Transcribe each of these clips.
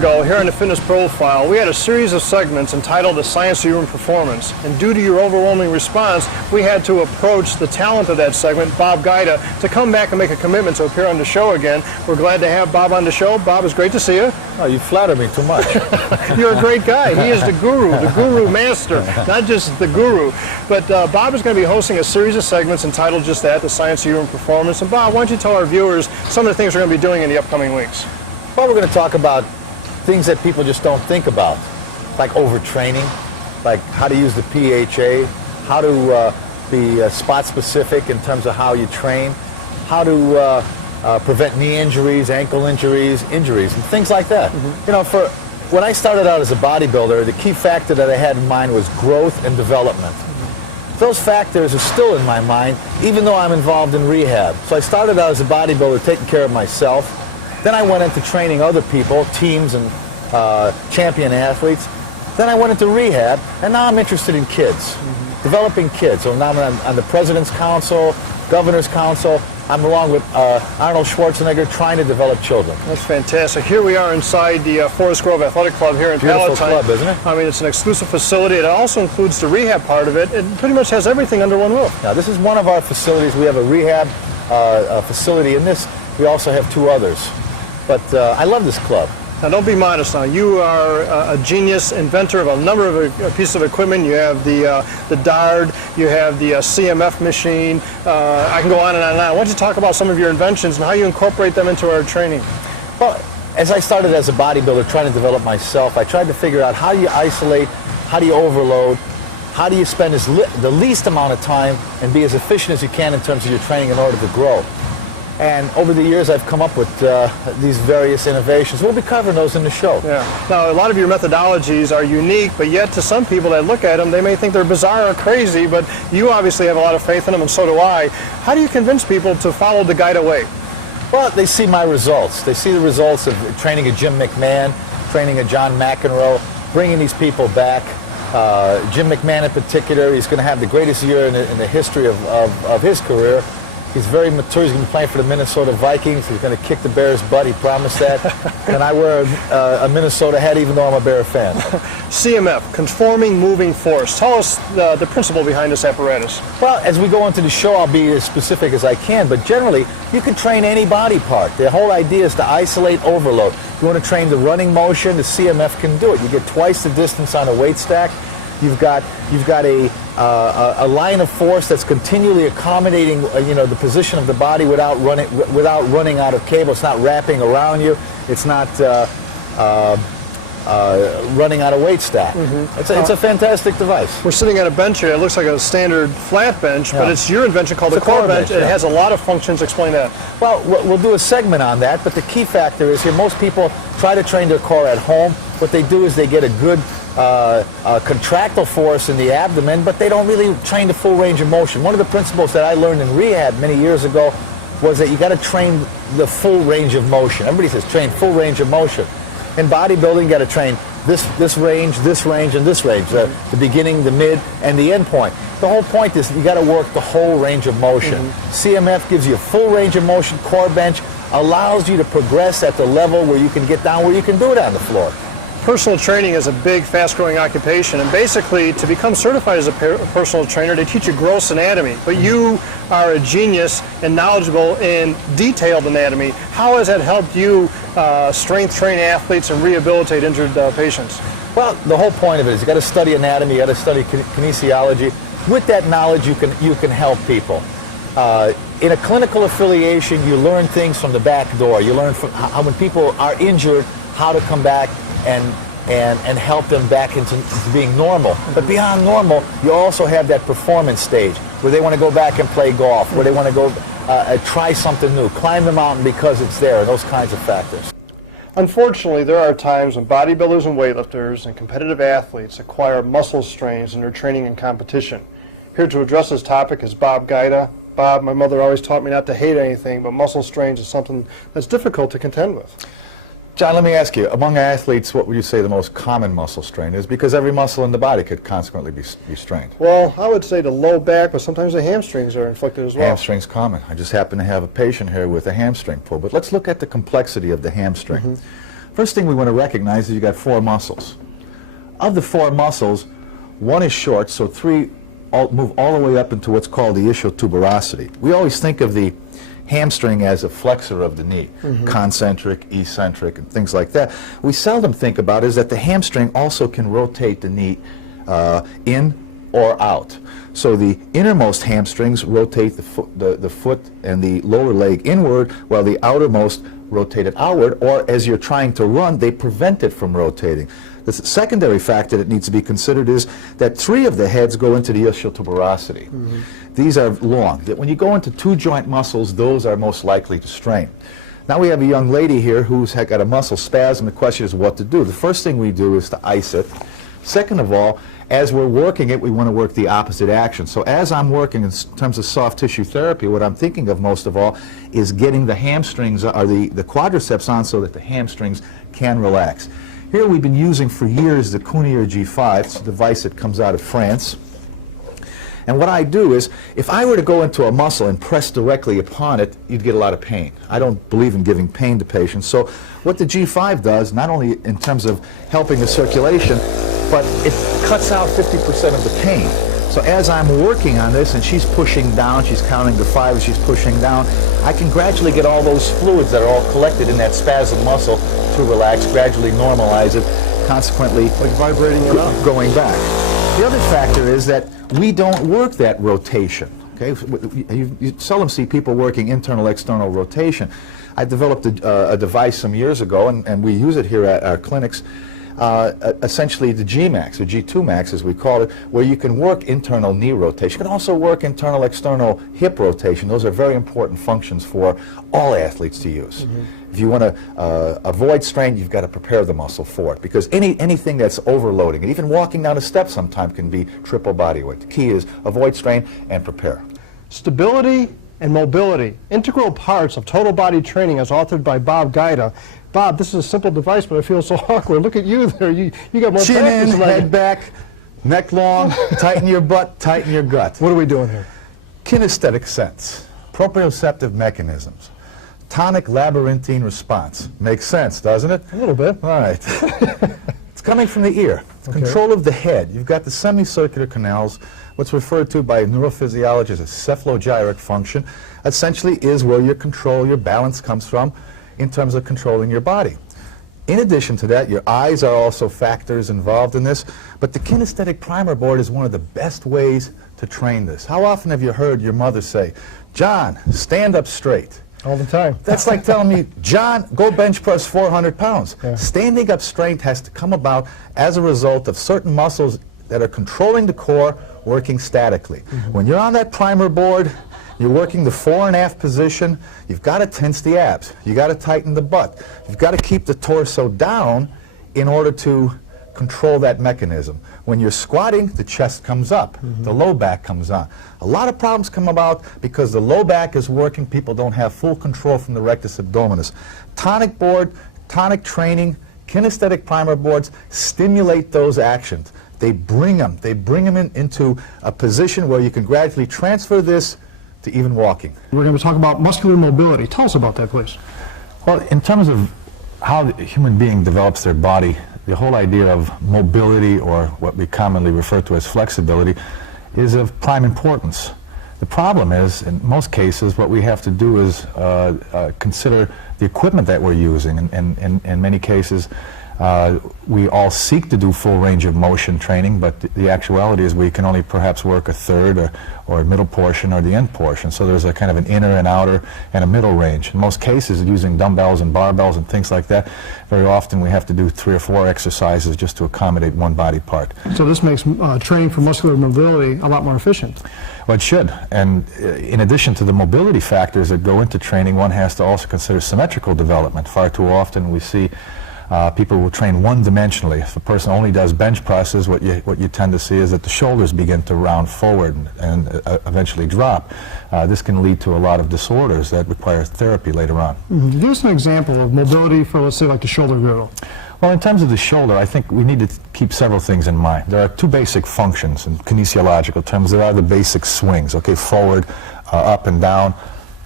ago, here on the Fitness Profile, we had a series of segments entitled The Science of Human Performance. And due to your overwhelming response, we had to approach the talent of that segment, Bob Gaida, to come back and make a commitment to appear on the show again. We're glad to have Bob on the show. Bob, it's great to see you. Oh, you flatter me too much. You're a great guy. He is the guru master, not just the guru. But Bob is going to be hosting a series of segments entitled just that, The Science of Human Performance. And Bob, why don't you tell our viewers some of the things we're going to be doing in the upcoming weeks? Well, we're going to talk about things that people just don't think about, like overtraining, like how to use the PHA, how to be spot specific in terms of how you train, how to prevent knee injuries, ankle injuries, and things like that. You know, when I started out as a bodybuilder, the key factor that I had in mind was growth and development. Those factors are still in my mind, even though I'm involved in rehab. So I started out as a bodybuilder, taking care of myself. Then I went into training other people, teams and champion athletes. Then I went into rehab, and now I'm interested in kids, developing kids. So now I'm on the President's Council, Governor's Council. I'm along with Arnold Schwarzenegger trying to develop children. That's fantastic. Here we are inside the Forest Grove Athletic Club here in Palatine. Beautiful club, isn't it? I mean, it's an exclusive facility. It also includes the rehab part of it. It pretty much has everything under one roof. Now, this is one of our facilities. We have a rehab facility in this. We also have two others. But I love this club. Now, don't be modest now. You are a genius inventor of a number of pieces of equipment. You have the DARD, you have the CMF machine. I can go on and on and on. Why don't you talk about some of your inventions and how you incorporate them into our training? Well, as I started as a bodybuilder trying to develop myself, I tried to figure out how do you isolate, how do you overload, how do you spend the least amount of time and be as efficient as you can in terms of your training in order to grow. And over the years, I've come up with these various innovations. We'll be covering those in the show. Yeah. Now, a lot of your methodologies are unique, but yet to some people that look at them, they may think they're bizarre or crazy, but you obviously have a lot of faith in them, and so do I. How do you convince people to follow the Gaida way? Well, they see my results. They see the results of training a Jim McMahon, training a John McEnroe, bringing these people back. Jim McMahon in particular, he's going to have the greatest year in the history of his career. He's very mature. He's going to be playing for the Minnesota Vikings. He's going to kick the Bears' butt. He promised that. And I wear a Minnesota hat even though I'm a Bear fan. CMF, Conforming Moving Force. Tell us the principle behind this apparatus. Well, as we go into the show, I'll be as specific as I can. But generally, you can train any body part. The whole idea is to isolate overload. If you want to train the running motion, the CMF can do it. You get twice the distance on a weight stack. You've got a line of force that's continually accommodating the position of the body without running out of cable. It's not wrapping around you. It's not running out of weight stack. It's a fantastic device. We're sitting at a bench here. It looks like a standard flat bench, but it's your invention called the core bench. It has a lot of functions. Explain that. Well, we'll do a segment on that, but the key factor is here, most people try to train their core at home. What they do is they get a good contractile force in the abdomen, but they don't really train the full range of motion. One of the principles that I learned in rehab many years ago was that you got to train the full range of motion. Everybody says train full range of motion. In bodybuilding, you got to train this range, and this range, the beginning, the mid, and the end point. The whole point is you got to work the whole range of motion. CMF gives you a full range of motion. Core bench allows you to progress at the level where you can get down where you can do it on the floor. Personal training is a big, fast-growing occupation, and basically, to become certified as a personal trainer, they teach you gross anatomy, but you are a genius and knowledgeable in detailed anatomy. How has that helped you strength train athletes and rehabilitate injured patients? Well, the whole point of it is you got to study anatomy, you got to study kinesiology. With that knowledge, you can help people. In a clinical affiliation, you learn things from the back door. You learn from how when people are injured, how to come back and help them back into being normal. But beyond normal, you also have that performance stage where they want to go back and play golf, where they want to go try something new, climb the mountain because it's there, those kinds of factors. Unfortunately, there are times when bodybuilders and weightlifters and competitive athletes acquire muscle strains in their training and competition. Here to address this topic is Bob Gaida. Bob, my mother always taught me not to hate anything, but muscle strains is something that's difficult to contend with. John, let me ask you, among athletes, what would you say the most common muscle strain is? Because every muscle in the body could consequently be strained. Well, I would say the low back, but sometimes the hamstrings are inflicted as well. Hamstring's common. I just happen to have a patient here with a hamstring pull. But let's look at the complexity of the hamstring. First thing we want to recognize is you got 4 muscles. Of the 4 muscles, 1 is short, so 3 move all the way up into what's called the ischial tuberosity. We always think of the hamstring as a flexor of the knee, concentric, eccentric, and things like that. We seldom think about is that the hamstring also can rotate the knee in or out. So the innermost hamstrings rotate the foot and the lower leg inward, while the outermost rotate it outward, or as you're trying to run, they prevent it from rotating. The secondary factor that needs to be considered is that 3 of the heads go into the ischial tuberosity. These are long. That when you go into 2 joint muscles, those are most likely to strain. Now we have a young lady here who's got a muscle spasm. The question is what to do. The first thing we do is to ice it. Second of all, as we're working it, we want to work the opposite action. So as I'm working in terms of soft tissue therapy, what I'm thinking of most of all is getting the hamstrings, or the quadriceps on so that the hamstrings can relax. Here we've been using for years the Cunier G5. It's a device that comes out of France. And what I do is, if I were to go into a muscle and press directly upon it, you'd get a lot of pain. I don't believe in giving pain to patients. So what the G5 does, not only in terms of helping the circulation, but it cuts out 50% of the pain. So as I'm working on this and she's pushing down, she's counting to 5 as she's pushing down, I can gradually get all those fluids that are all collected in that spasm muscle to relax, gradually normalize it, consequently like vibrating it up, going back. The other factor is that we don't work that rotation. Okay, you seldom see people working internal-external rotation. I developed a device some years ago, and we use it here at our clinics. Essentially the G-Max, or G2 Max as we call it, where you can work internal knee rotation. You can also work internal external hip rotation. Those are very important functions for all athletes to use. If you want to avoid strain, you've got to prepare the muscle for it, because anything that's overloading, and even walking down a step sometimes can be triple body weight. The key is avoid strain and prepare. Stability and mobility, integral parts of total body training, as authored by Bob Gaida. Bob, this is a simple device, but I feel so awkward. Look at you there. You got more Chin practice in, than I head do. back, neck long, tighten your butt, tighten your gut. What are we doing here? Kinesthetic sense, proprioceptive mechanisms, tonic labyrinthine response. Makes sense, doesn't it? A little bit. All right. It's coming from the ear. It's control of the head. You've got the semicircular canals, what's referred to by neurophysiology as a cephalogyric function, essentially is where your control, your balance comes from in terms of controlling your body. In addition to that, your eyes are also factors involved in this, but the kinesthetic primer board is one of the best ways to train this. How often have you heard your mother say, "John, stand up straight"? All the time. That's like telling me, "John, go bench press 400 pounds. Yeah. Standing up straight has to come about as a result of certain muscles that are controlling the core working statically. When you're on that primer board, you're working the fore and aft position, you've got to tense the abs, you've got to tighten the butt, you've got to keep the torso down in order to control that mechanism. When you're squatting, the chest comes up, the low back comes on. A lot of problems come about because the low back is working, people don't have full control from the rectus abdominis. Tonic board, tonic training, kinesthetic primer boards stimulate those actions. They bring them into a position where you can gradually transfer this to even walking. We're going to talk about muscular mobility. Tell us about that, please. Well, in terms of how the human being develops their body, the whole idea of mobility, or what we commonly refer to as flexibility, is of prime importance. The problem is, in most cases, what we have to do is consider the equipment that we're using. And in many cases, we all seek to do full range of motion training, but the actuality is we can only perhaps work a third or a middle portion or the end portion. So there's a kind of an inner and outer and a middle range. In most cases, using dumbbells and barbells and things like that, very often we have to do 3 or 4 exercises just to accommodate one body part. So this makes training for muscular mobility a lot more efficient. Well, it should. And in addition to the mobility factors that go into training, one has to also consider symmetrical development. Far too often we see people will train one-dimensionally. If a person only does bench presses, what you tend to see is that the shoulders begin to round forward and eventually drop. This can lead to a lot of disorders that require therapy later on. Give us an example of mobility for, let's say, like the shoulder girdle. Well, in terms of the shoulder, I think we need to keep several things in mind. There are 2 basic functions in kinesiological terms. There are the basic swings, okay, forward, up and down,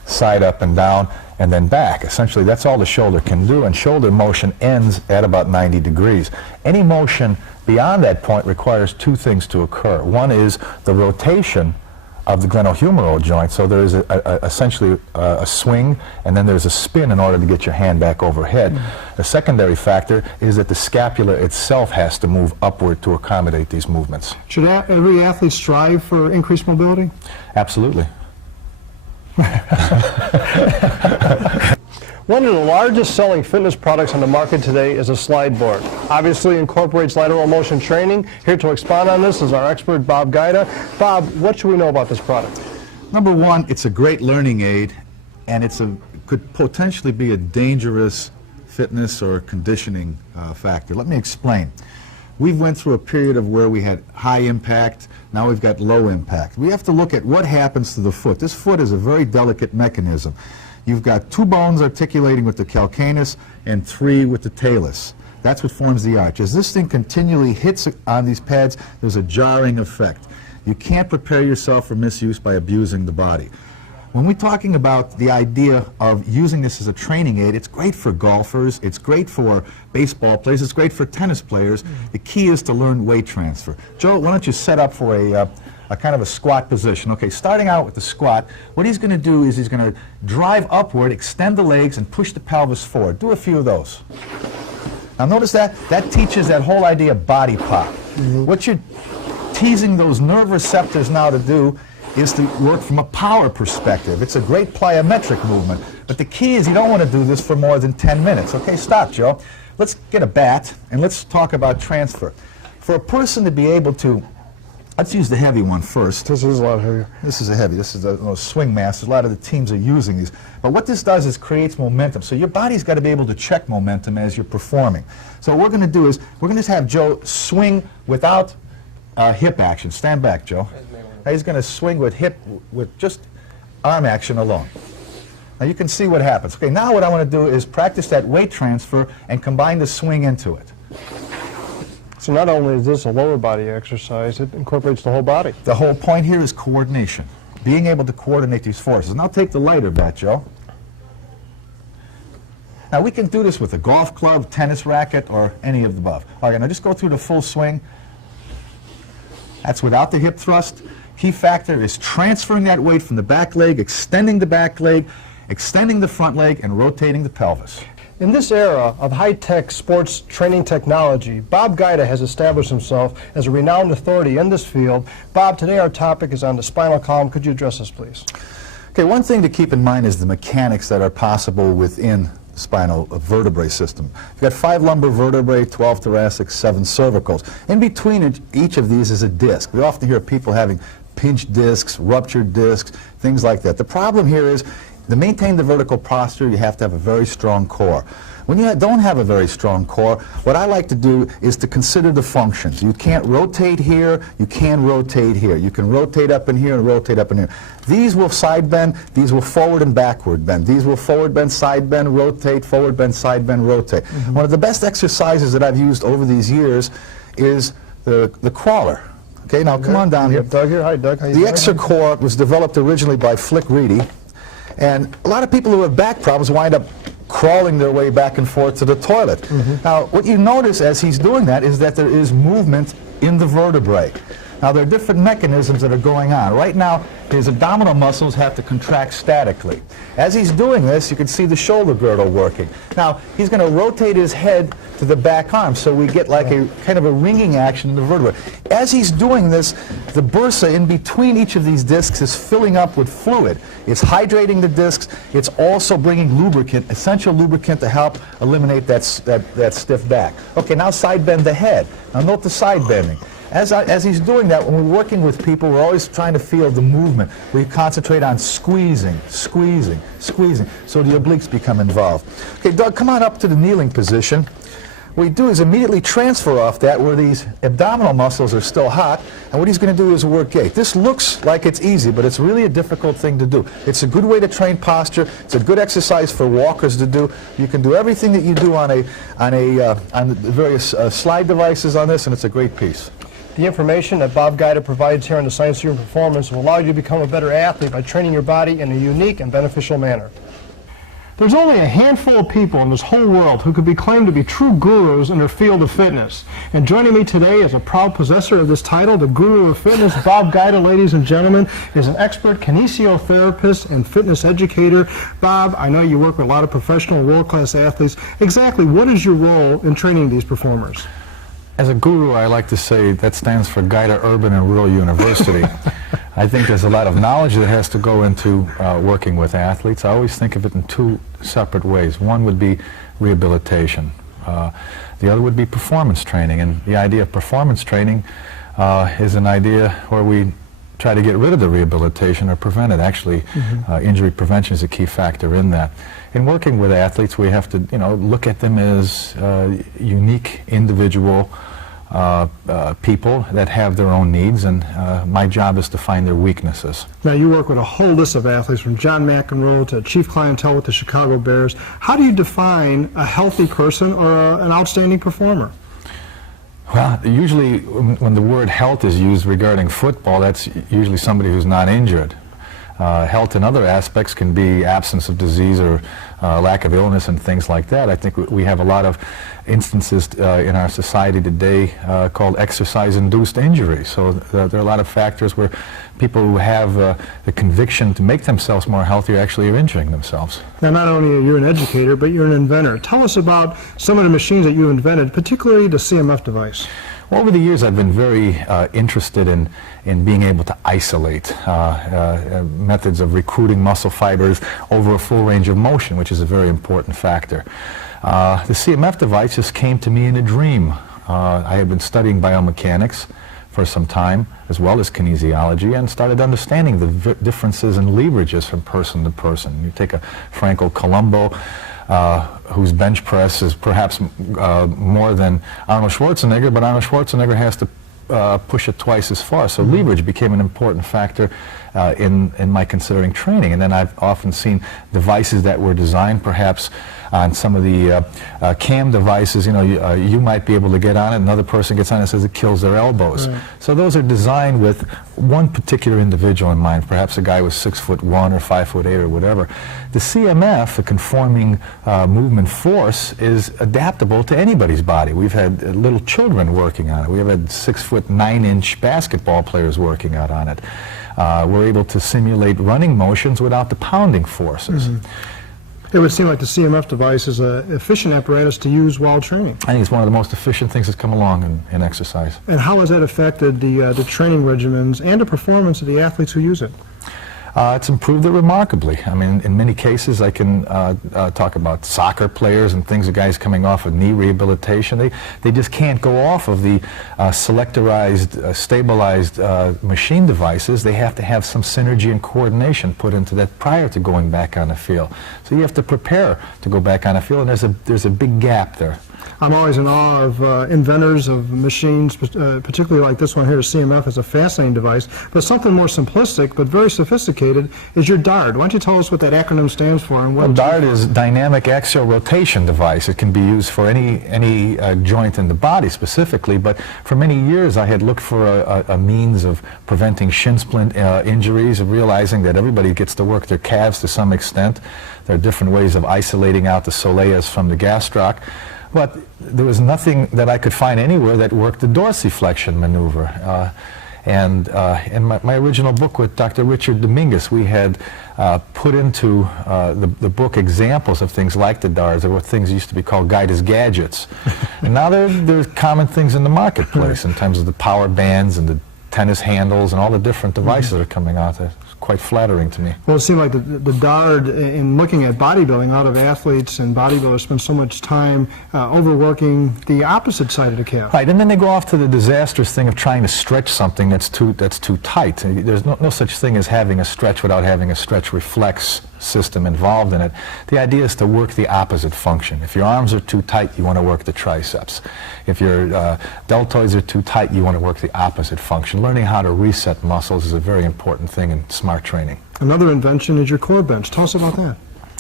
side up and down, and then back. Essentially, that's all the shoulder can do, and shoulder motion ends at about 90 degrees. Any motion beyond that point requires two things to occur. One is the rotation of the glenohumeral joint, so there is essentially a swing, and then there's a spin in order to get your hand back overhead. The secondary factor is that the scapula itself has to move upward to accommodate these movements. Should every athlete strive for increased mobility? Absolutely. One of the largest selling fitness products on the market today is a slide board. Obviously incorporates lateral motion training. Here to expound on this is our expert, Bob Gaida. Bob, what should we know about this product? Number one, it's a great learning aid, and could potentially be a dangerous fitness or conditioning factor. Let me explain. We've went through a period of where we had high impact, now we've got low impact. We have to look at what happens to the foot. This foot is a very delicate mechanism. You've got two bones articulating with the calcaneus and three with the talus. That's what forms the arch. As this thing continually hits on these pads, there's a jarring effect. You can't prepare yourself for misuse by abusing the body. When we're talking about the idea of using this as a training aid, it's great for golfers, it's great for baseball players, it's great for tennis players. The key is to learn weight transfer. Joe, why don't you set up for a kind of a squat position. Okay, starting out with the squat, what he's going to do is he's going to drive upward, extend the legs, and push the pelvis forward. Do a few of those. Now notice that teaches that whole idea of body pop. What you're teasing those nerve receptors now to do is to work from a power perspective. It's a great plyometric movement, but the key is you don't want to do this for more than 10 minutes. Okay, stop, Joe. Let's get a bat, and let's talk about transfer. For a person to be able to, let's use the heavy one first. This is a lot heavier. This is a heavy. This is a swing master. A lot of the teams are using these. But what this does is creates momentum. So your body's got to be able to check momentum as you're performing. So what we're going to do is we're going to just have Joe swing without hip action. Stand back, Joe. Now he's going to swing with just arm action alone. Now you can see what happens. Okay, now what I want to do is practice that weight transfer and combine the swing into it. So not only is this a lower body exercise, it incorporates the whole body. The whole point here is coordination. Being able to coordinate these forces. Now take the lighter bat, Joe. Now we can do this with a golf club, tennis racket, or any of the above. All right, now just go through the full swing. That's without the hip thrust. Key factor is transferring that weight from the back leg, extending the back leg, extending the front leg, and rotating the pelvis. In this era of high-tech sports training technology, Bob Gaida has established himself as a renowned authority in this field. Bob, today our topic is on the spinal column. Could you address us, please? Okay, one thing to keep in mind is the mechanics that are possible within the spinal vertebrae system. You've got 5 lumbar vertebrae, 12 thoracic, 7 cervicals. In between each of these is a disc. We often hear people having pinched discs, ruptured discs, things like that. The problem here is to maintain the vertical posture, you have to have a very strong core. When you don't have a very strong core, what I like to do is to consider the functions. You can't rotate here, you can rotate here. You can rotate up in here and rotate up in here. These will side bend, these will forward and backward bend. These will forward bend, side bend, rotate, forward bend, side bend, rotate. One of the best exercises that I've used over these years is the crawler. Okay, now come on down here. Doug here. Hi, Doug. How you The doing? Exercore was developed originally by Flick Reedy, and a lot of people who have back problems wind up crawling their way back and forth to the toilet. Now, what you notice as he's doing that is that there is movement in the vertebrae. Now, there are different mechanisms that are going on. Right now, his abdominal muscles have to contract statically. As he's doing this, you can see the shoulder girdle working. Now, he's going to rotate his head to the back arm, so we get like a kind of a ringing action in the vertebrae. As he's doing this, the bursa in between each of these discs is filling up with fluid. It's hydrating the discs. It's also bringing lubricant, essential lubricant, to help eliminate that stiff back. Okay, now side bend the head. Now note the side bending. As he's doing that, when we're working with people, we're always trying to feel the movement. We concentrate on squeezing, squeezing, squeezing, so the obliques become involved. Okay, Doug, come on up to the kneeling position. What we do is immediately transfer off that where these abdominal muscles are still hot, and what he's going to do is work gait. This looks like it's easy, but it's really a difficult thing to do. It's a good way to train posture. It's a good exercise for walkers to do. You can do everything that you do on the various slide devices on this, and it's a great piece. The information that Bob Gaida provides here on the Science of Human Performance will allow you to become a better athlete by training your body in a unique and beneficial manner. There's only a handful of people in this whole world who could be claimed to be true gurus in their field of fitness. And joining me today as a proud possessor of this title, the Guru of Fitness, Bob Gaida, ladies and gentlemen, is an expert kinesiotherapist and fitness educator. Bob, I know you work with a lot of professional world-class athletes. Exactly what is your role in training these performers? As a guru, I like to say that stands for Gaida Urban and Rural University. I think there's a lot of knowledge that has to go into working with athletes. I always think of it in two separate ways. One would be rehabilitation. The other would be performance training. And the idea of performance training is an idea where we try to get rid of the rehabilitation or prevent it. Actually, injury prevention is a key factor in that. In working with athletes, we have to, look at them as unique, individual people that have their own needs, and my job is to find their weaknesses. Now, you work with a whole list of athletes, from John McEnroe to chief clientele with the Chicago Bears. How do you define a healthy person or an outstanding performer? Well, usually when the word health is used regarding football, that's usually somebody who's not injured. Health in other aspects can be absence of disease or lack of illness and things like that. I think we have a lot of instances in our society today called exercise-induced injury. So there are a lot of factors where people who have the conviction to make themselves more healthy actually are injuring themselves. Now, not only are you an educator, but you're an inventor. Tell us about some of the machines that you invented, particularly the CMF device. Well, over the years, I've been very interested in being able to isolate methods of recruiting muscle fibers over a full range of motion, which is a very important factor. The CMF device just came to me in a dream. I had been studying biomechanics for some time, as well as kinesiology, and started understanding the differences in leverages from person to person. You take a Franco Columbu, whose bench press is perhaps more than Arnold Schwarzenegger, but Arnold Schwarzenegger has to push it twice as far. So leverage became an important factor in my considering training. And then I've often seen devices that were designed perhaps on some of the cam devices. You might be able to get on it, another person gets on it and says it kills their elbows. Right. So those are designed with one particular individual in mind, perhaps a guy with 6'1" or 5'8" or whatever. The CMF, the conforming movement force, is adaptable to anybody's body. We've had little children working on it. We have had 6'9" basketball players working out on it. We're able to simulate running motions without the pounding forces. It would seem like the CMF device is an efficient apparatus to use while training. I think it's one of the most efficient things that's come along in exercise. And how has that affected the training regimens and the performance of the athletes who use it? It's improved it remarkably. I mean, in many cases, I can talk about soccer players and things, the guys coming off of knee rehabilitation. They just can't go off of the selectorized, stabilized machine devices. They have to have some synergy and coordination put into that prior to going back on the field. So you have to prepare to go back on the field, and there's a big gap there. I'm always in awe of inventors of machines, particularly like this one here, CMF, is a fascinating device. But something more simplistic but very sophisticated is your DART. Why don't you tell us what that acronym stands for? And what DART is Dynamic Axial Rotation Device. It can be used for any joint in the body specifically, but for many years I had looked for a means of preventing shin splint injuries, of realizing that everybody gets to work their calves to some extent. There are different ways of isolating out the soleus from the gastroc. But there was nothing that I could find anywhere that worked the dorsiflexion maneuver. And in my original book with Dr. Richard Dominguez, we had put into the book examples of things like the DARTs, or what things used to be called Gaida's gadgets. And now there's common things in the marketplace in terms of the power bands and the tennis handles and all the different devices that are coming out there. Quite flattering to me. Well, it seemed like the DART, in looking at bodybuilding, a lot of athletes and bodybuilders spend so much time overworking the opposite side of the calf. Right, and then they go off to the disastrous thing of trying to stretch something that's too tight. There's no such thing as having a stretch without having a stretch reflex system involved in it. The idea is to work the opposite function. If your arms are too tight, you want to work the triceps. If your deltoids are too tight, you want to work the opposite function. Learning how to reset muscles is a very important thing in smart training. Another invention is your core bench. Tell us about that.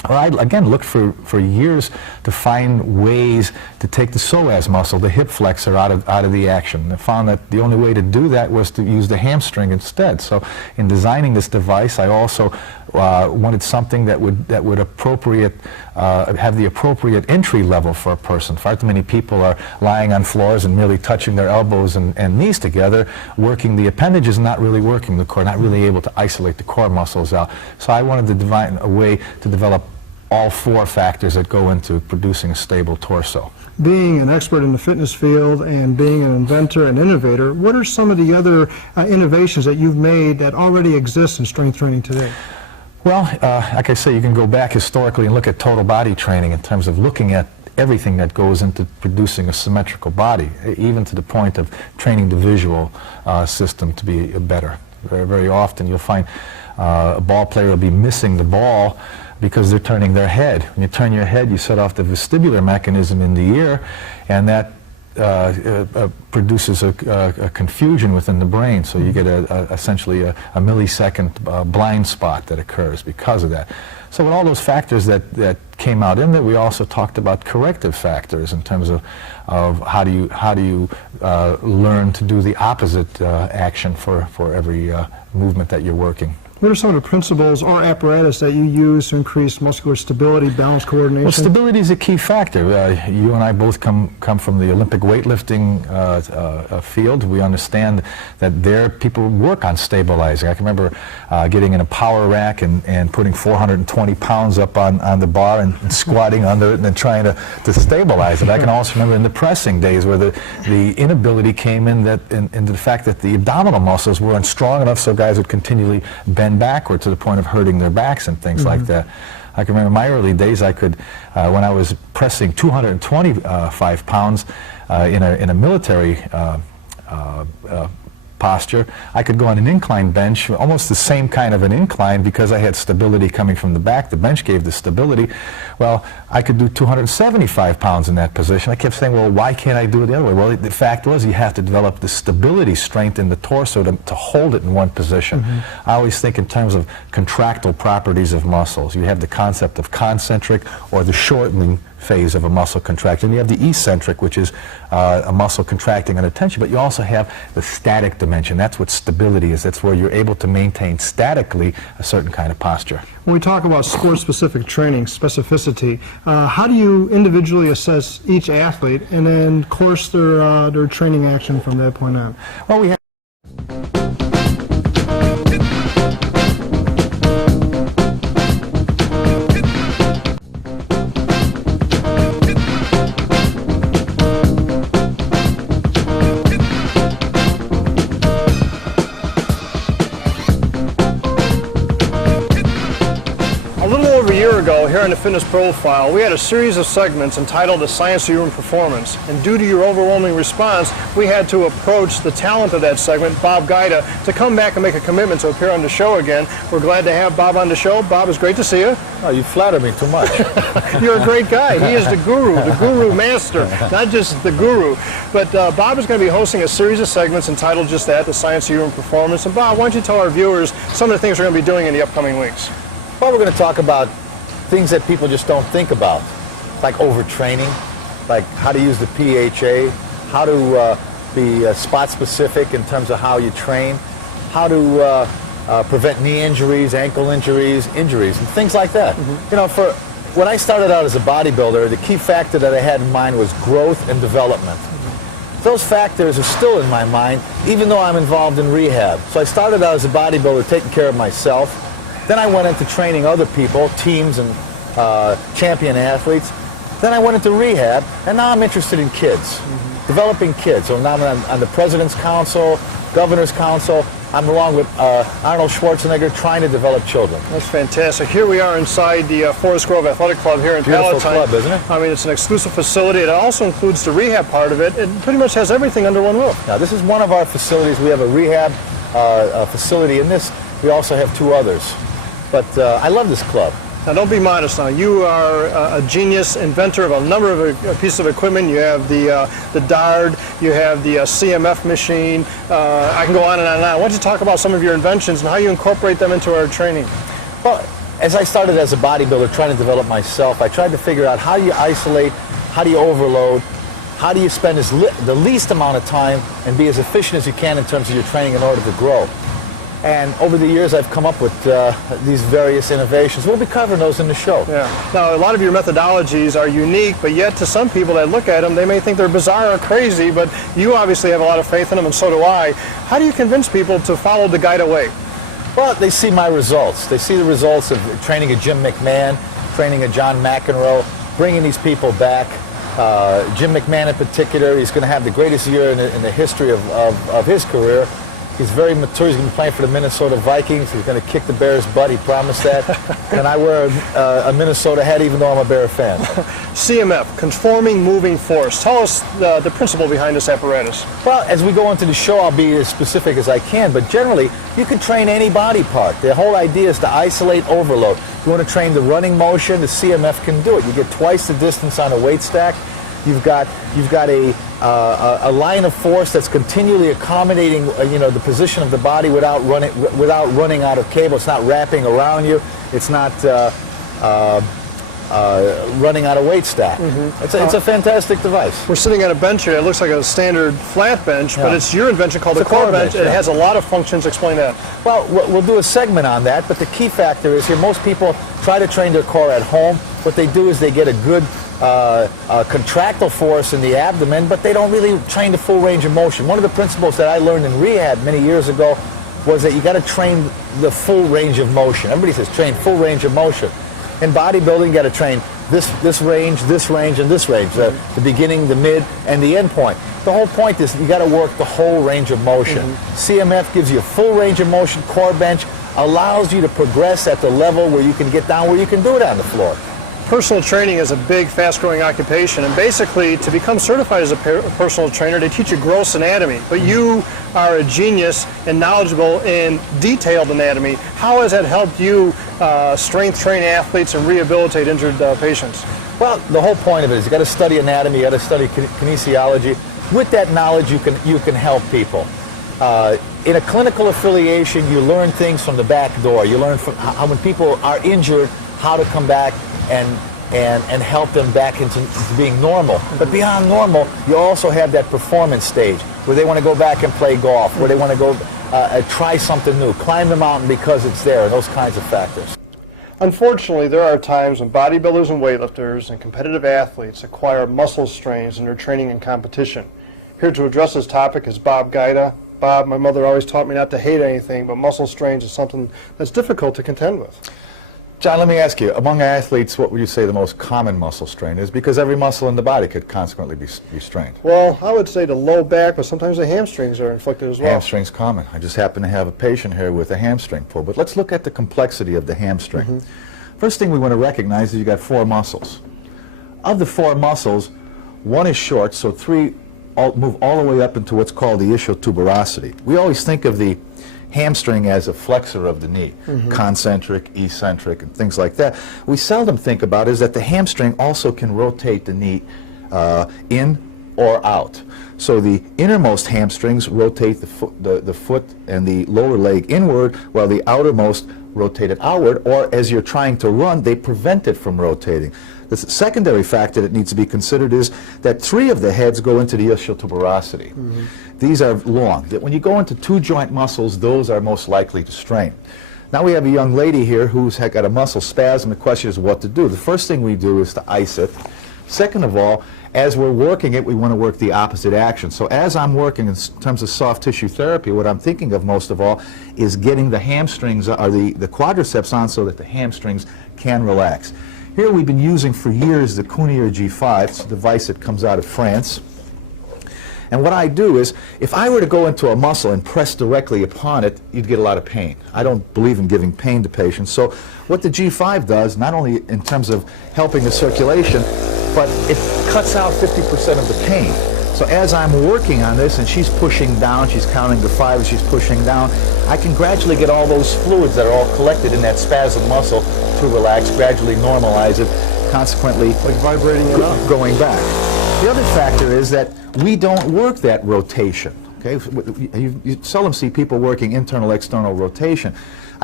I, again, looked for years to find ways to take the psoas muscle, the hip flexor, out of the action. I found that the only way to do that was to use the hamstring instead. So in designing this device, I also wanted something that would have the appropriate entry level for a person. Far too many people are lying on floors and merely touching their elbows and knees together, working the appendages, not really working the core, not really able to isolate the core muscles out. So I wanted to design a way to develop all 4 factors that go into producing a stable torso. Being an expert in the fitness field and being an inventor and innovator, what are some of the other innovations that you've made that already exist in strength training today? Well, like I say, you can go back historically and look at total body training in terms of looking at everything that goes into producing a symmetrical body, even to the point of training the visual system to be better. Very, very often you'll find a ball player will be missing the ball because they're turning their head. When you turn your head, you set off the vestibular mechanism in the ear, and that produces a confusion within the brain. So you get essentially a millisecond blind spot that occurs because of that. So with all those factors that came out in there, we also talked about corrective factors in terms of how do you learn to do the opposite action for every movement that you're working. What are some of the principles or apparatus that you use to increase muscular stability, balance, coordination? Well, stability is a key factor. You and I both come from the Olympic weightlifting field. We understand that there people work on stabilizing. I can remember getting in a power rack and putting 420 pounds up on the bar and squatting under it and then trying to stabilize it. I can also remember in the pressing days where the inability came into the fact that the abdominal muscles weren't strong enough, so guys would continually bend backward to the point of hurting their backs and things like that. I can remember my early days, I could, when I was pressing 225 pounds in a military posture, I could go on an incline bench, almost the same kind of an incline because I had stability coming from the back. The bench gave the stability. Well, I could do 275 pounds in that position. I kept saying, well, why can't I do it the other way? Well, the fact was you have to develop the stability strength in the torso to hold it in one position. I always think in terms of contractile properties of muscles. You have the concept of concentric or the shortening phase of a muscle contraction. You have the eccentric, which is a muscle contracting under tension, but you also have the static dimension. That's what stability is. That's where you're able to maintain statically a certain kind of posture. When we talk about sport-specific training, specificity, how do you individually assess each athlete and then course their training action from that point on? Well, we have ago, here on the Fitness Profile, we had a series of segments entitled The Science of Human Performance. And due to your overwhelming response, we had to approach the talent of that segment, Bob Gaida, to come back and make a commitment to appear on the show again. We're glad to have Bob on the show. Bob, it's great to see you. Oh, you flatter me too much. You're a great guy. He is the guru master, not just the guru. But Bob is going to be hosting a series of segments entitled just that, The Science of Human Performance. And Bob, why don't you tell our viewers some of the things we're going to be doing in the upcoming weeks? Well, we're going to talk about things that people just don't think about, like overtraining, like how to use the PHA, how to be spot specific in terms of how you train, how to prevent knee injuries, ankle injuries, and things like that. You know, when I started out as a bodybuilder, the key factor that I had in mind was growth and development. Those factors are still in my mind, even though I'm involved in rehab. So I started out as a bodybuilder, taking care of myself. Then I went into training other people, teams and champion athletes. Then I went into rehab, and now I'm interested in kids, developing kids. So now I'm on the President's Council, Governor's Council. I'm along with Arnold Schwarzenegger trying to develop children. That's fantastic. Here we are inside the Forest Grove Athletic Club here in Beautiful Palatine. club, isn't it? I mean, it's an exclusive facility. It also includes the rehab part of it. It pretty much has everything under one roof. Now, this is one of our facilities. We have a rehab facility in this. We also have 2 others. But I love this club. Now, don't be modest now. You are a genius inventor of a number of pieces of equipment. You have the DARD, you have the CMF machine. I can go on and on and on. Why don't you talk about some of your inventions and how you incorporate them into our training? Well, as I started as a bodybuilder trying to develop myself, I tried to figure out how do you isolate, how do you overload, how do you spend the least amount of time and be as efficient as you can in terms of your training in order to grow. And over the years, I've come up with these various innovations. We'll be covering those in the show. Yeah. Now, a lot of your methodologies are unique, but yet to some people that look at them, they may think they're bizarre or crazy, but you obviously have a lot of faith in them, and so do I. How do you convince people to follow the Gaida way? Well, they see my results. They see the results of training a Jim McMahon, training a John McEnroe, bringing these people back. Jim McMahon in particular, he's going to have the greatest year in the history of his career. He's very mature. He's going to be playing for the Minnesota Vikings. He's going to kick the Bears' butt. He promised that. And I wear a Minnesota hat even though I'm a Bear fan. CMF, Conforming Moving Force. Tell us the principle behind this apparatus. Well, as we go into the show, I'll be as specific as I can, but generally, you can train any body part. The whole idea is to isolate overload. If you want to train the running motion, the CMF can do it. You get twice the distance on a weight stack. You've got a line of force that's continually accommodating the position of the body without running out of cable. It's not wrapping around you. It's not running out of weight stack. It's a fantastic device. We're sitting at a bench here. It looks like a standard flat bench, but it's your invention called the core bench. It has a lot of functions. Explain that. Well, we'll do a segment on that, but the key factor is here, most people try to train their core at home. What they do is they get a good contractile force in the abdomen, but they don't really train the full range of motion. One of the principles that I learned in rehab many years ago was that you got to train the full range of motion. Everybody says train full range of motion. In bodybuilding, you got to train this range, and this range, the beginning, the mid, and the end point. The whole point is you got to work the whole range of motion. CMF gives you a full range of motion. Core bench allows you to progress at the level where you can get down where you can do it on the floor. Personal training is a big, fast-growing occupation, and basically, to become certified as a personal trainer, they teach you gross anatomy, but you are a genius and knowledgeable in detailed anatomy. How has that helped you strength train athletes and rehabilitate injured patients? Well, the whole point of it is you got to study anatomy, you got to study kinesiology. With that knowledge, you can help people. In a clinical affiliation, you learn things from the back door. You learn from how when people are injured, how to come back and help them back into being normal. But beyond normal, you also have that performance stage where they want to go back and play golf, where they want to go try something new, climb the mountain because it's there, and those kinds of factors. Unfortunately, there are times when bodybuilders and weightlifters and competitive athletes acquire muscle strains in their training and competition. Here to address this topic is Bob Gaida. Bob, my mother always taught me not to hate anything, but muscle strains is something that's difficult to contend with. John, let me ask you, among athletes, what would you say the most common muscle strain is? Because every muscle in the body could consequently be strained. Well, I would say the low back, but sometimes the hamstrings are inflicted as well. Hamstring's common. I just happen to have a patient here with a hamstring pull. But let's look at the complexity of the hamstring. First thing we want to recognize is you got 4 muscles. Of the 4 muscles, one is short, so 3 move all the way up into what's called the ischial tuberosity. We always think of the hamstring as a flexor of the knee, concentric, eccentric, and things like that. We seldom think about is that the hamstring also can rotate the knee in or out. So the innermost hamstrings rotate the foot and the lower leg inward, while the outermost rotate it outward, or as you're trying to run, they prevent it from rotating. The secondary factor that needs to be considered is that 3 of the heads go into the ischial tuberosity. These are long. When you go into 2 joint muscles, those are most likely to strain. Now we have a young lady here who's got a muscle spasm. The question is what to do. The first thing we do is to ice it. Second of all, as we're working it, we want to work the opposite action. So as I'm working in terms of soft tissue therapy, what I'm thinking of most of all is getting the hamstrings, or the quadriceps on so that the hamstrings can relax. Here we've been using for years the Cunier G5. It's a device that comes out of France. And what I do is, if I were to go into a muscle and press directly upon it, you'd get a lot of pain. I don't believe in giving pain to patients. So what the G5 does, not only in terms of helping the circulation, but it cuts out 50% of the pain. So as I'm working on this and she's pushing down, she's counting to 5 as she's pushing down, I can gradually get all those fluids that are all collected in that spasm muscle to relax, gradually normalize it, consequently like vibrating it up, going back. The other factor is that we don't work that rotation. Okay, you seldom see people working internal-external rotation.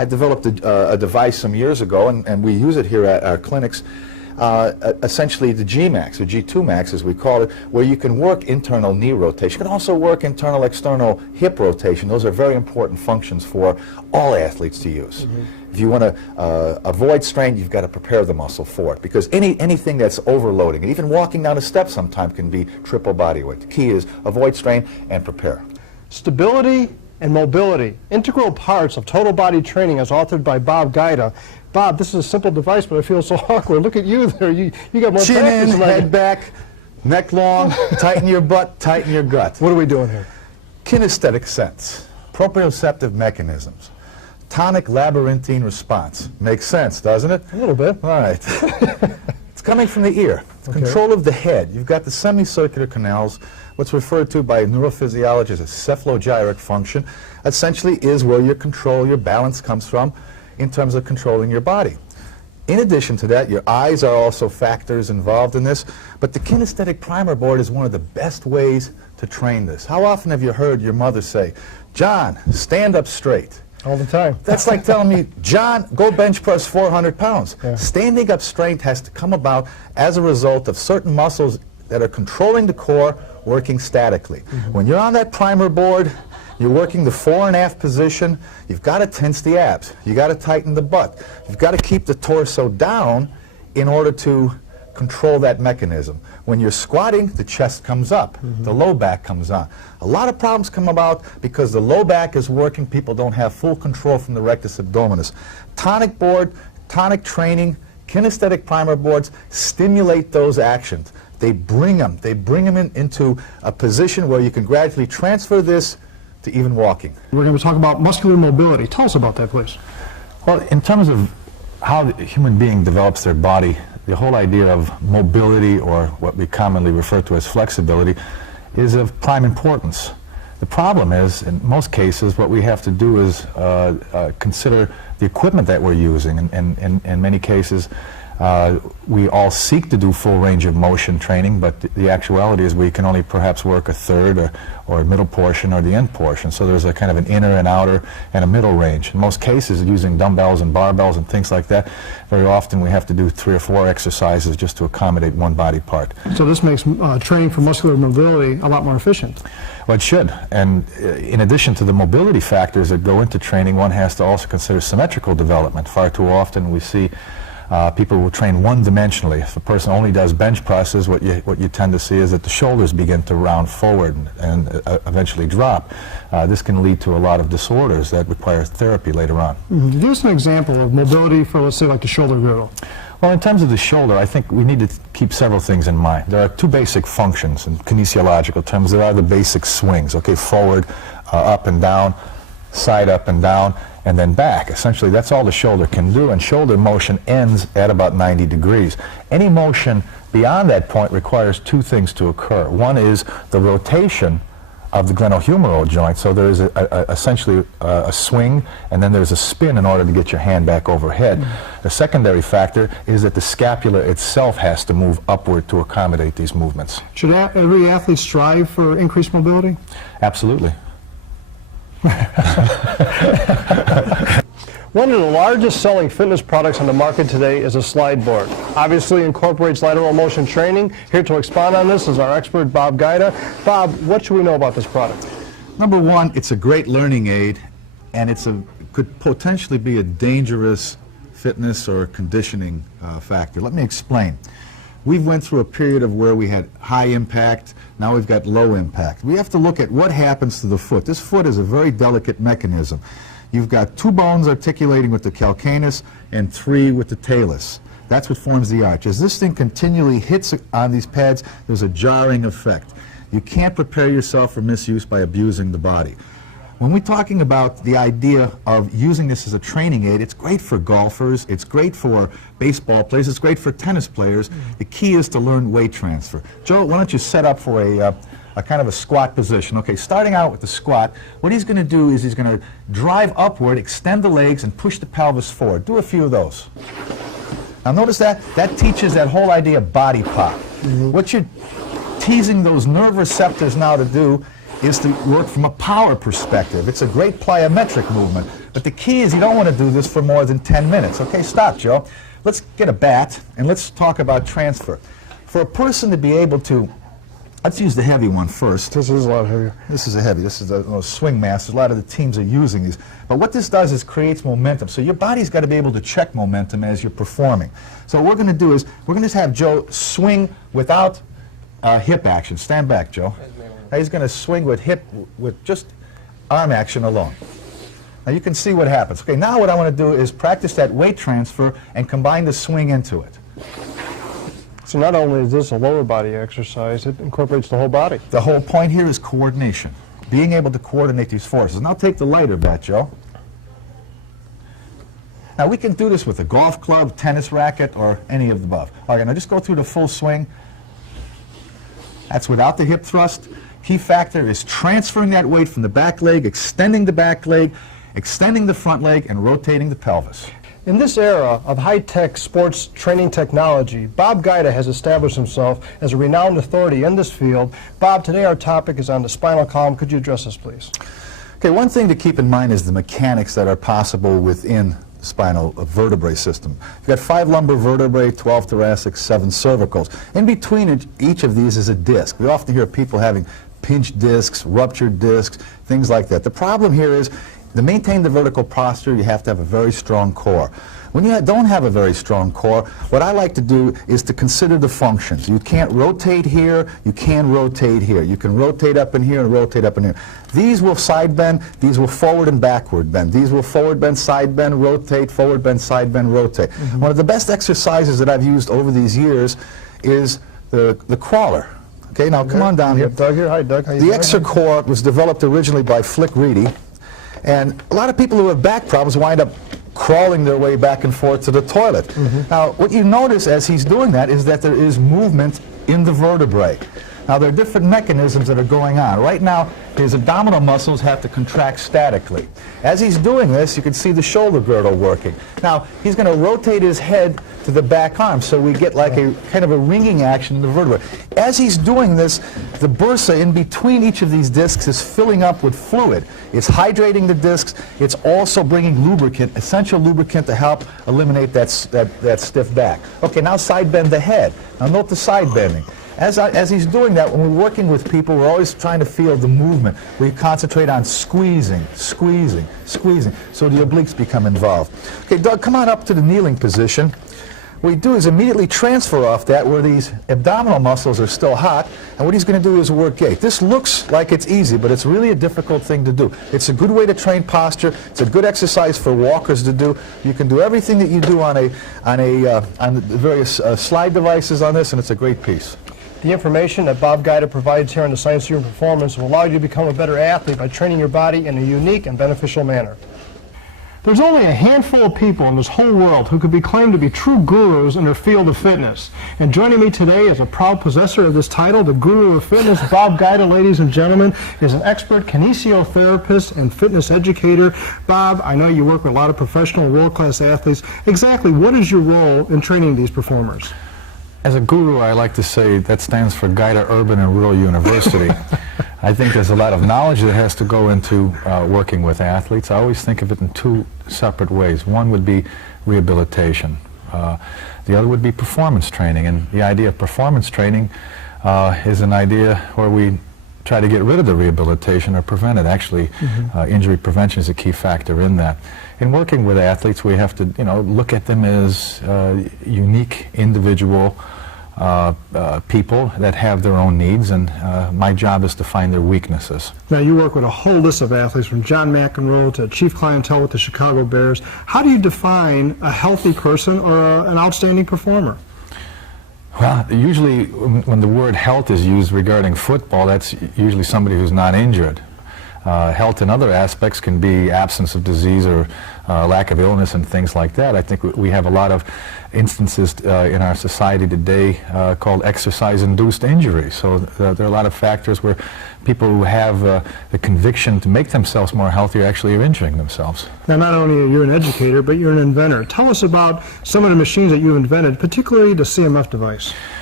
I developed a device some years ago, and we use it here at our clinics, essentially the G-Max, or G2 Max as we call it, where you can work internal knee rotation. You can also work internal external hip rotation. Those are very important functions for all athletes to use. If you want to avoid strain, you've got to prepare the muscle for it, because anything that's overloading, and even walking down a step sometimes can be triple body weight. The key is avoid strain and prepare. Stability and mobility, integral parts of total body training, as authored by Bob Gaida. Bob, this is a simple device, but I feel so awkward. Look at you there. You got more Chin practice in, than I head do. back, neck long, tighten your butt, tighten your gut. What are we doing here? Kinesthetic sense, proprioceptive mechanisms, tonic labyrinthine response. Makes sense, doesn't it? A little bit. All right. It's coming from the ear. It's control of the head. You've got the semicircular canals, what's referred to by neurophysiology as a cephalogyric function, essentially is where your control, your balance comes from in terms of controlling your body. In addition to that, your eyes are also factors involved in this, but the kinesthetic primer board is one of the best ways to train this. How often have you heard your mother say, "John, stand up straight"? All the time. That's like telling me, "John, go bench press 400 pounds. Yeah. Standing up straight has to come about as a result of certain muscles that are controlling the core working statically. When you're on that primer board, you're working the fore and aft position, you've got to tense the abs, you've got to tighten the butt, you've got to keep the torso down in order to control that mechanism. When you're squatting, the chest comes up, the low back comes on. A lot of problems come about because the low back is working, people don't have full control from the rectus abdominis. Tonic board, tonic training, kinesthetic primer boards stimulate those actions. They bring them into a position where you can gradually transfer this to even walking. We're going to talk about muscular mobility. Tell us about that, please. Well, in terms of how the human being develops their body, the whole idea of mobility, or what we commonly refer to as flexibility, is of prime importance. The problem is, in most cases, what we have to do is consider the equipment that we're using. And in many cases, we all seek to do full range of motion training, but the actuality is we can only perhaps work a third or a middle portion or the end portion. So there's a kind of an inner and outer and a middle range. In most cases, using dumbbells and barbells and things like that, very often we have to do 3 or 4 exercises just to accommodate one body part. So this makes training for muscular mobility a lot more efficient. Well, it should. And in addition to the mobility factors that go into training, one has to also consider symmetrical development. Far too often we see people will train one-dimensionally. If a person only does bench presses, what you tend to see is that the shoulders begin to round forward and eventually drop. This can lead to a lot of disorders that require therapy later on. Give us an example of mobility for, let's say, like the shoulder girdle. Well, in terms of the shoulder, I think we need to keep several things in mind. There are 2 basic functions in kinesiological terms. There are the basic swings, okay, forward, up and down, side up and down, and then back. Essentially, that's all the shoulder can do, and shoulder motion ends at about 90 degrees. Any motion beyond that point requires 2 things to occur. One is the rotation of the glenohumeral joint, so there is essentially a swing, and then there's a spin in order to get your hand back overhead. The secondary factor is that the scapula itself has to move upward to accommodate these movements. Should every athlete strive for increased mobility? Absolutely. One of the largest selling fitness products on the market today is a slide board. Obviously incorporates lateral motion training. Here to expound on this is our expert, Bob Gaida. Bob, what should we know about this product? Number one, it's a great learning aid, and could potentially be a dangerous fitness or conditioning factor. Let me explain. We've went through a period of where we had high impact, now we've got low impact. We have to look at what happens to the foot. This foot is a very delicate mechanism. You've got 2 bones articulating with the calcaneus and 3 with the talus. That's what forms the arch. As this thing continually hits on these pads, there's a jarring effect. You can't prepare yourself for misuse by abusing the body. When we're talking about the idea of using this as a training aid, it's great for golfers, it's great for baseball players, it's great for tennis players. The key is to learn weight transfer. Joe, why don't you set up for a kind of a squat position. Okay, starting out with the squat, what he's going to do is he's going to drive upward, extend the legs, and push the pelvis forward. Do a few of those. Now notice that teaches that whole idea of body pop. What you're teasing those nerve receptors now to do is to work from a power perspective. It's a great plyometric movement. But the key is you don't want to do this for more than 10 minutes. Okay, stop, Joe. Let's get a bat and let's talk about transfer. For a person to be able to, let's use the heavy one first. This is a lot heavier. This is a heavy. This is a swing master. A lot of the teams are using these. But what this does is creates momentum. So your body's got to be able to check momentum as you're performing. So what we're going to do is we're going to just have Joe swing without hip action. Stand back, Joe. Now he's going to swing with just arm action alone. Now you can see what happens. Okay, now what I want to do is practice that weight transfer and combine the swing into it. So not only is this a lower body exercise, it incorporates the whole body. The whole point here is coordination. Being able to coordinate these forces. Now take the lighter bat, Joe. Now we can do this with a golf club, tennis racket, or any of the above. All right, now just go through the full swing. That's without the hip thrust. Key factor is transferring that weight from the back leg, extending the back leg, extending the front leg, and rotating the pelvis. In this era of high-tech sports training technology, Bob Gaida has established himself as a renowned authority in this field. Bob, today our topic is on the spinal column. Could you address us, please? Okay, one thing to keep in mind is the mechanics that are possible within the spinal vertebrae system. You've got 5 lumbar vertebrae, 12 thoracic, 7 cervicals. In between each of these is a disc. We often hear people having pinched discs, ruptured discs, things like that. The problem here is to maintain the vertical posture, you have to have a very strong core. When you don't have a very strong core, what I like to do is to consider the functions. You can't rotate here, you can rotate here. You can rotate up in here and rotate up in here. These will side bend, these will forward and backward bend. These will forward bend, side bend, rotate, forward bend, side bend, rotate. One of the best exercises that I've used over these years is the crawler. Okay, now come on down here. Doug here. Hi, Doug. How you The doing? Exercore was developed originally by Flick Reedy. And a lot of people who have back problems wind up crawling their way back and forth to the toilet. Now, what you notice as he's doing that is that there is movement in the vertebrae. Now, there are different mechanisms that are going on. Right now, his abdominal muscles have to contract statically. As he's doing this, you can see the shoulder girdle working. Now, he's going to rotate his head to the back arm, so we get like a kind of a ringing action in the vertebrae. As he's doing this, the bursa in between each of these discs is filling up with fluid. It's hydrating the discs. It's also bringing lubricant, essential lubricant, to help eliminate that stiff back. Okay, now side bend the head. Now note the side bending. As he's doing that, when we're working with people, we're always trying to feel the movement. We concentrate on squeezing, squeezing, squeezing, so the obliques become involved. Okay, Doug, come on up to the kneeling position. What we do is immediately transfer off that where these abdominal muscles are still hot, and what he's going to do is work gait. This looks like it's easy, but it's really a difficult thing to do. It's a good way to train posture. It's a good exercise for walkers to do. You can do everything that you do on the various slide devices on this, and it's a great piece. The information that Bob Gaida provides here on the Science of Human Performance will allow you to become a better athlete by training your body in a unique and beneficial manner. There's only a handful of people in this whole world who could be claimed to be true gurus in their field of fitness. And joining me today as a proud possessor of this title, the Guru of Fitness, Bob Gaida, ladies and gentlemen, is an expert kinesiotherapist and fitness educator. Bob, I know you work with a lot of professional world-class athletes. Exactly what is your role in training these performers? As a guru, I like to say that stands for Gaida Urban and Rural University. I think there's a lot of knowledge that has to go into working with athletes. I always think of it in 2 separate ways. One would be rehabilitation. The other would be performance training. And the idea of performance training is an idea where we try to get rid of the rehabilitation or prevent it. Actually, injury prevention is a key factor in that. In working with athletes, we have to, look at them as unique, individual people that have their own needs, and my job is to find their weaknesses. Now, you work with a whole list of athletes, from John McEnroe to chief clientele with the Chicago Bears. How do you define a healthy person or an outstanding performer? Well, usually when the word health is used regarding football, that's usually somebody who's not injured. Health in other aspects can be absence of disease or lack of illness and things like that. I think we have a lot of instances in our society today called exercise-induced injury. So there are a lot of factors where people who have the conviction to make themselves more healthy actually are injuring themselves. Now, not only are you an educator, but you're an inventor. Tell us about some of the machines that you invented, particularly the CMF device.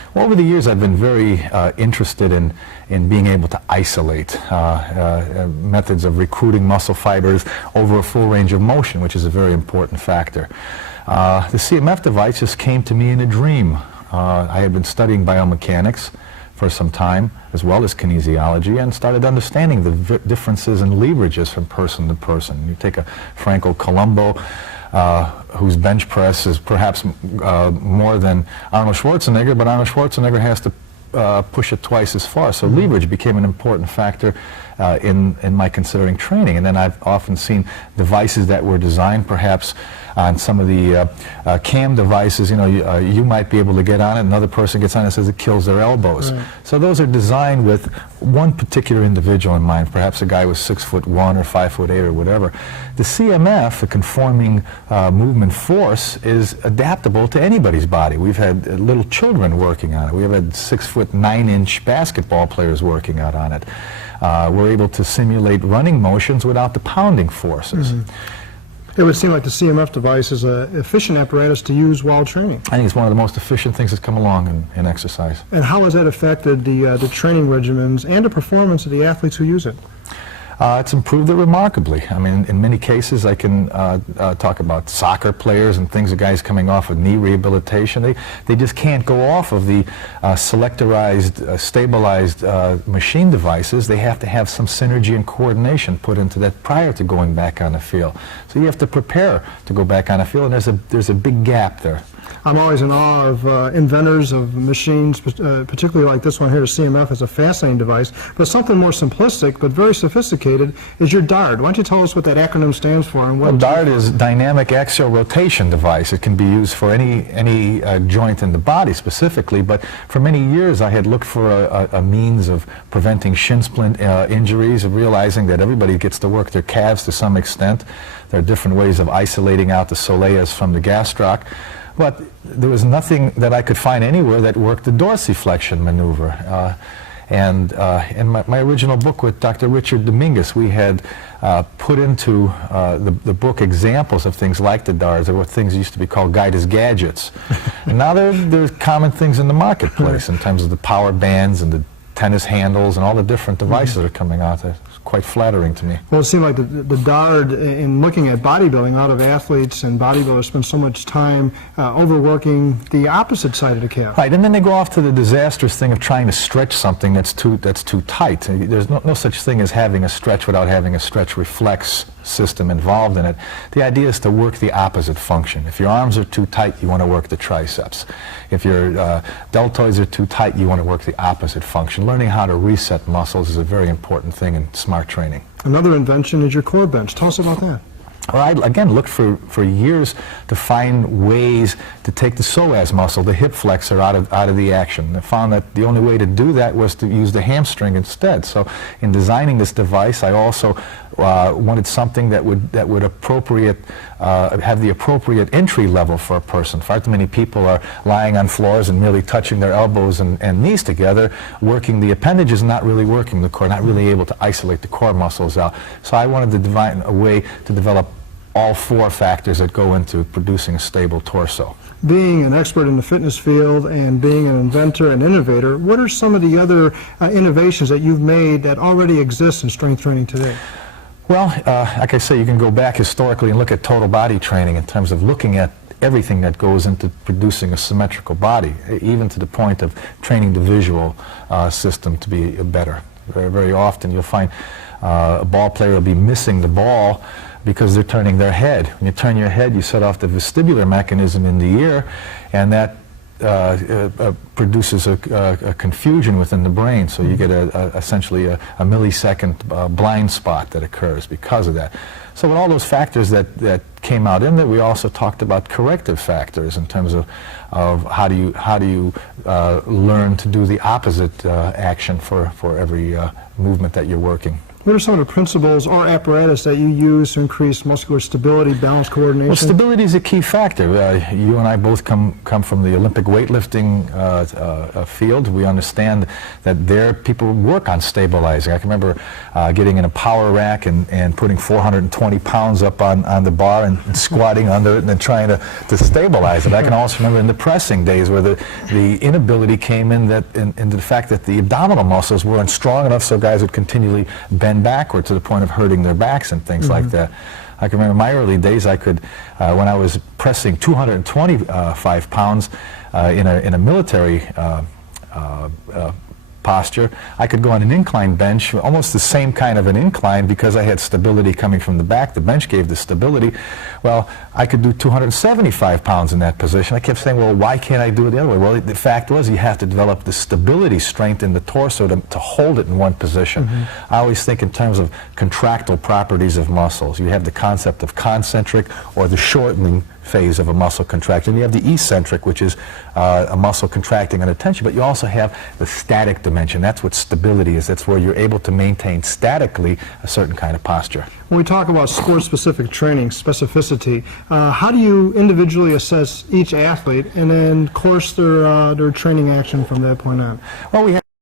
Well, over the years, I've been very interested in being able to isolate methods of recruiting muscle fibers over a full range of motion, which is a very important factor. The CMF device just came to me in a dream. I had been studying biomechanics for some time, as well as kinesiology, and started understanding the differences in leverages from person to person. You take a Franco Columbu, whose bench press is perhaps more than Arnold Schwarzenegger, but Arnold Schwarzenegger has to push it twice as far. So leverage became an important factor in my considering training. And then I've often seen devices that were designed perhaps on some of the CAM devices. You know, you might be able to get on it, another person gets on it and says it kills their elbows. Right. So those are designed with one particular individual in mind, perhaps a guy with 6'1" or 5'8" or whatever. The CMF, the conforming movement force, is adaptable to anybody's body. We've had little children working on it. We've had 6'9" basketball players working out on it. We're able to simulate running motions without the pounding forces. It would seem like the CMF device is an efficient apparatus to use while training. I think it's one of the most efficient things that's come along in exercise. And how has that affected the training regimens and the performance of the athletes who use it? It's improved it remarkably. I mean, in many cases, I can talk about soccer players and things, of guys coming off of knee rehabilitation. They just can't go off of the selectorized, stabilized machine devices. They have to have some synergy and coordination put into that prior to going back on the field. So you have to prepare to go back on the field, and there's a big gap there. I'm always in awe of inventors of machines, particularly like this one here, the CMF is a fascinating device, but something more simplistic but very sophisticated is your DART. Why don't you tell us what that acronym stands for? And what DART is Dynamic Axial Rotation Device. It can be used for any joint in the body specifically, but for many years I had looked for a means of preventing shin splint injuries, of realizing that everybody gets to work their calves to some extent. There are different ways of isolating out the soleus from the gastroc. But there was nothing that I could find anywhere that worked the dorsiflexion maneuver. And in my original book with Dr. Richard Dominguez, we had put into the book examples of things like the DARTs. There were things that used to be called Gaida's gadgets. And now there's common things in the marketplace in terms of the power bands and the tennis handles and all the different devices that are coming out there. It's quite flattering to me. Well, it seemed like the DART, in looking at bodybuilding, a lot of athletes and bodybuilders spend so much time overworking the opposite side of the calf. Right, and then they go off to the disastrous thing of trying to stretch something that's too tight. There's no such thing as having a stretch without having a stretch reflex system involved in it. The idea is to work the opposite function. If your arms are too tight, you want to work the triceps. If your deltoids are too tight, you want to work the opposite function. Learning how to reset muscles is a very important thing in smart training. Another invention is your core bench. Tell us about that. Well, I, again, looked for years to find ways to take the psoas muscle, the hip flexor, out of the action. I found that the only way to do that was to use the hamstring instead. So in designing this device, I also wanted something that would have the appropriate entry level for a person. Far too many people are lying on floors and merely touching their elbows and knees together, working the appendages, not really working the core, not really able to isolate the core muscles out. So I wanted to design a way to develop all four factors that go into producing a stable torso. Being an expert in the fitness field and being an inventor and innovator, what are some of the other innovations that you've made that already exist in strength training today? Well, like I say, you can go back historically and look at total body training in terms of looking at everything that goes into producing a symmetrical body, even to the point of training the visual system to be better. Very, very often you'll find a ball player will be missing the ball because they're turning their head. When you turn your head, you set off the vestibular mechanism in the ear, and that produces a confusion within the brain. So you get essentially a millisecond blind spot that occurs because of that. So with all those factors that came out in there, we also talked about corrective factors in terms of how do you learn to do the opposite action for every movement that you're working. What are some of the principles or apparatus that you use to increase muscular stability, balance, coordination? Well, stability is a key factor. You and I both come from the Olympic weightlifting field. We understand that there people work on stabilizing. I can remember getting in a power rack and putting 420 pounds up on the bar and squatting under it and then trying to stabilize it. I can also remember in the pressing days where the inability came in into the fact that the abdominal muscles weren't strong enough, so guys would continually bend backward to the point of hurting their backs and things like that. I can remember my early days. I could, when I was pressing 225 pounds in a military posture, I could go on an incline bench, almost the same kind of an incline because I had stability coming from the back. The bench gave the stability. Well, I could do 275 pounds in that position. I kept saying, well, why can't I do it the other way? Well, the fact was you have to develop the stability strength in the torso to hold it in one position. I always think in terms of contractile properties of muscles. You have the concept of concentric or the shortening phase of a muscle contraction. You have the eccentric, which is a muscle contracting under tension, but you also have the static dimension. That's what stability is. That's where you're able to maintain statically a certain kind of posture. When we talk about sport-specific training, specificity, how do you individually assess each athlete and then course their training action from that point on? Well, we have